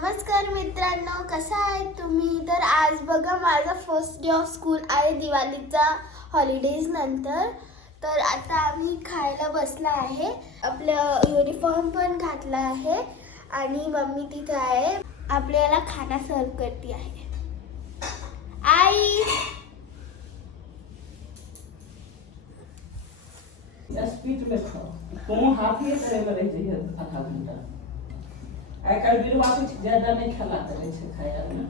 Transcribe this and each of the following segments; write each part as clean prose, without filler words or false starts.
नमस्कार मित्रांनो, कसा आहे तुम्ही? तर आज बघा माझा फर्स्ट डे ऑफ स्कूल आहे दिवाळीचा हॉलिडेज नंतर. तर आता आम्ही खायला बसला आहे. आपलं युनिफॉर्म पण घातला आहे आणि मम्मी तिथे आहे. आपल्याला खाना सर्व करते आहे. आई स्पीड में खाओ दोनों हाथ ही करे करे चाहिए आधा घंटा आई काल बिरवा कुछ ज्यादा नहीं खिला करे छे खाया ना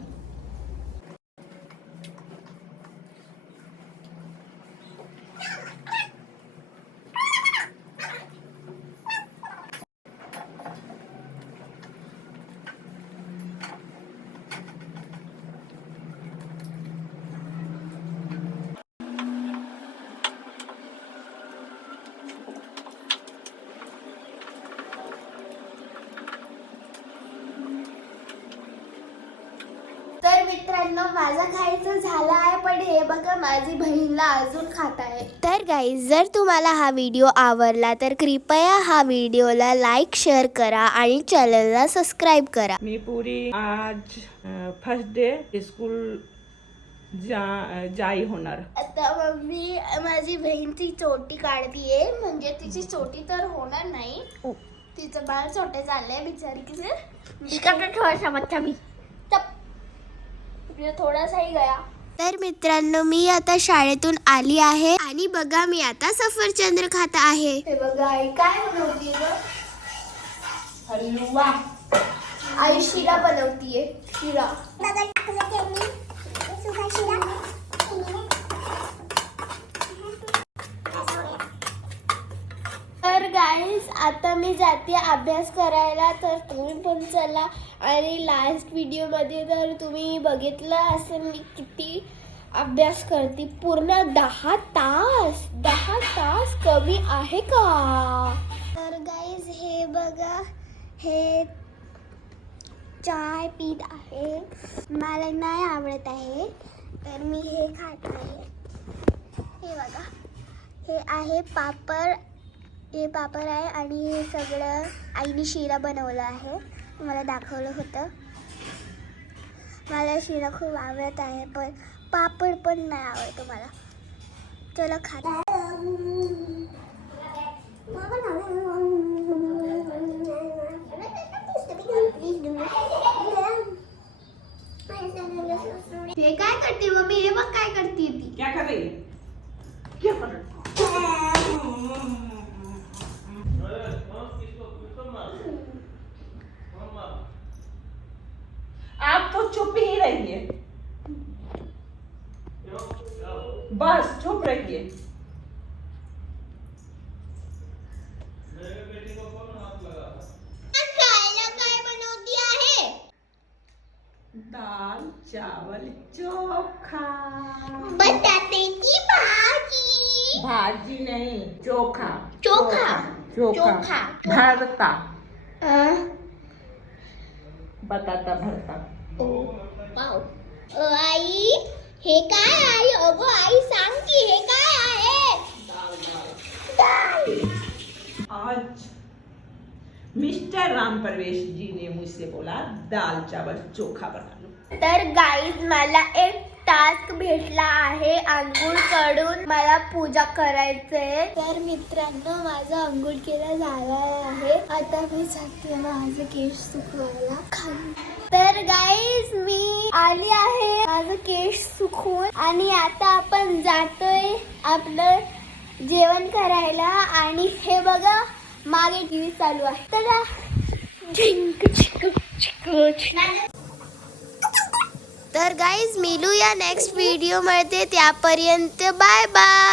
तर मित्रांनो, माझा खायचं झाला आहे, पण हे बघा माझी बहीणला अजून खात आहे. तर गाईज, जर तुम्हाला हा व्हिडिओ आवडला तर कृपया हा व्हिडिओला लाईक शेअर करा आणि चॅनलला सबस्क्राईब करा. मी पूरी आज फर्स्ट डे स्कूल जाई होणार. आता मम्मी माझी बहीणची चोटी काढतीये, म्हणजे तिची चोटी तर होणार नाही. तिचं बाळ छोटे झालंय बिचारी. थोडासा बच्चा भी थोडासा ही गया. तर मित्रांनो, मी आता शाळेतून आली आहे आणि बघा मी आता सफरचंद खात आहे. हे बघा आई काय बनवतीये ग? हलवा. आई शिरा बनवतीये. शिरा. तर गाईज, आता मी जाते अभ्यास करायला, तर तुम्ही पण चला. आणि लास्ट व्हिडिओमध्ये तर तुम्ही बघितलं असेल मी किती अभ्यास करते. पूर्ण 10 तास कमी आहे का? तर गाईज, हे बघा, हे चाय पीत आहे. मला नाही आवडत आहे, तर मी हे खात आहे. हे बघा, हे आहे पापड. हे पापड आहे आणि हे सगळं आईने शिरा बनवलं आहे. मला दाखवलं होतं. मला शिरा खूप आवडत आहे, पण पापड पण नाही आवडतो मला. चला खा. ते काय करते मम्मी? हे बघ काय करते ती. क्या कर रही है? क्या कर रही आप तो चुप ही रहिए, बस चुप रहिए. खायला काय बनवती आहे? दाल चावल चोखा. बटाट्याची भाजी. भाजी नहीं, चोखा. चोखा. चोखा भरता. बटाटा भरता. ओ वाव. आई, हे काय आहे? अगो आई सांग की हे काय आहे? दाल. आज मिस्टर राम प्रवेश जी ने मुझसे बोला दाल चावल चोखा बना लो. तर गाईज, मला एक टास्क भेटला आहे अंघोळ कडून. मला पूजा करायचंय. तर मित्रांनो, माझा अंघोळ केला झाला आहे. आता मी जाते माझं केस सुकवायला खाली. तर गाईज, मी आली आहे माझं केस सुकवून आणि आता आपण जातोय आपलं जेवण करायला. आणि हे बघा मागे टीव्ही चालू आहे. तर तर गाईज, मिलूया नेक्स्ट व्हिडिओ मध्ये. त्यापर्यंत बाय बाय.